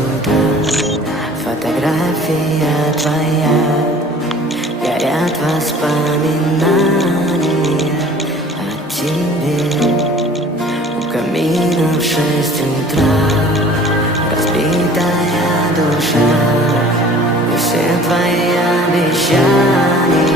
утра. Фотография твоя, горят воспоминания о тебе. У камина в 6 утра, разбитая душа, и все твои обещания